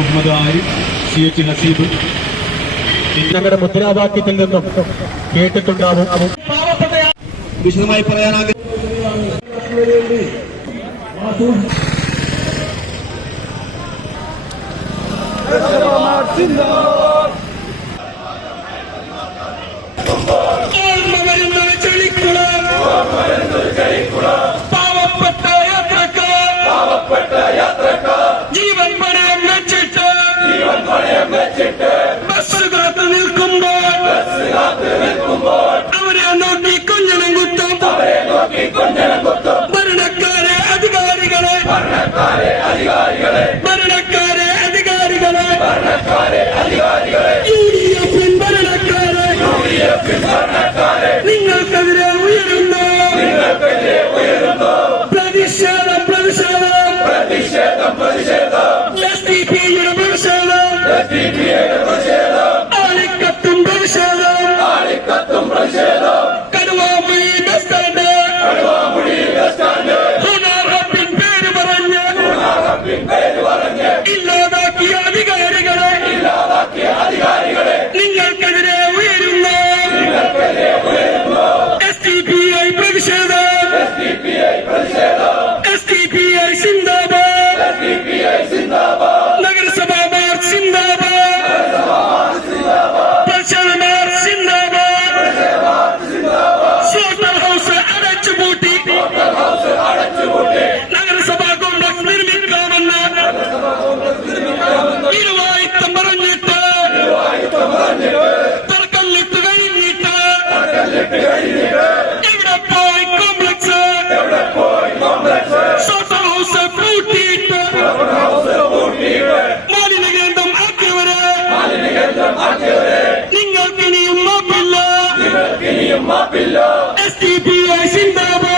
Muhammad Arif, CH Haseeb ഞങ്ങളുടെ മുദ്രാവാക്യത്തിൽ നിന്നും കേട്ടിട്ടുണ്ടാവും. വിശദമായി പറയാനാകും. ജീവൻ പണയം വെച്ചിട്ട് ബസ് കാത്തു നിൽക്കുമ്പോൾ അവരെ നോക്കി കൊഞ്ഞനം കുത്തും ഭരണക്കാരെ അധികാരികളെ UDF-ൻ ഭരണക്കാരെ നിങ്ങൾക്കെതിരെ ഉയരുന്നു പ്രതിഷേധം SDPയുടെ പ്രതിഷേധം ആളിക്കത്തും പ്രതിഷേധം കടുവാമുഴി ബസ് സ്റ്റാൻഡ് ഹുനാറപ്പിൻ പേര് പറഞ്ഞ് ഇല്ലാതാക്കിയ അധികാരികളെ നിങ്ങൾക്കെതിരെ ഉയരുന്ന SDPI പ്രതിഷേധം SDPI സിന്ദാബാദ് നഗരസഭാ മാർച്ച് സിന്ദാബാദ് പരിശോധന മാർച്ച് സിന്ദാബാദ് സ്ലോട്ടർ ഹൗസ് അടച്ചുപൂട്ടി നഗരസഭാ കോംപ്ലക്സ് നിർമ്മിക്കാമെന്ന് ഇരുവായിത്തം പറഞ്ഞിട്ട് തറക്കല്ലിട്ട് കഴിഞ്ഞിട്ട് എവിടെ പോയി കോംപ്ലക്സ് സ്ലോട്ടർ ഹൗസ് പൂട്ടിയിട്ട് മാലിന്യകേന്ദ്രം ആക്കിയവരെ നിങ്ങൾക്കിനിയും മാപ്പില്ല SDPI സിന്ദാബാദ്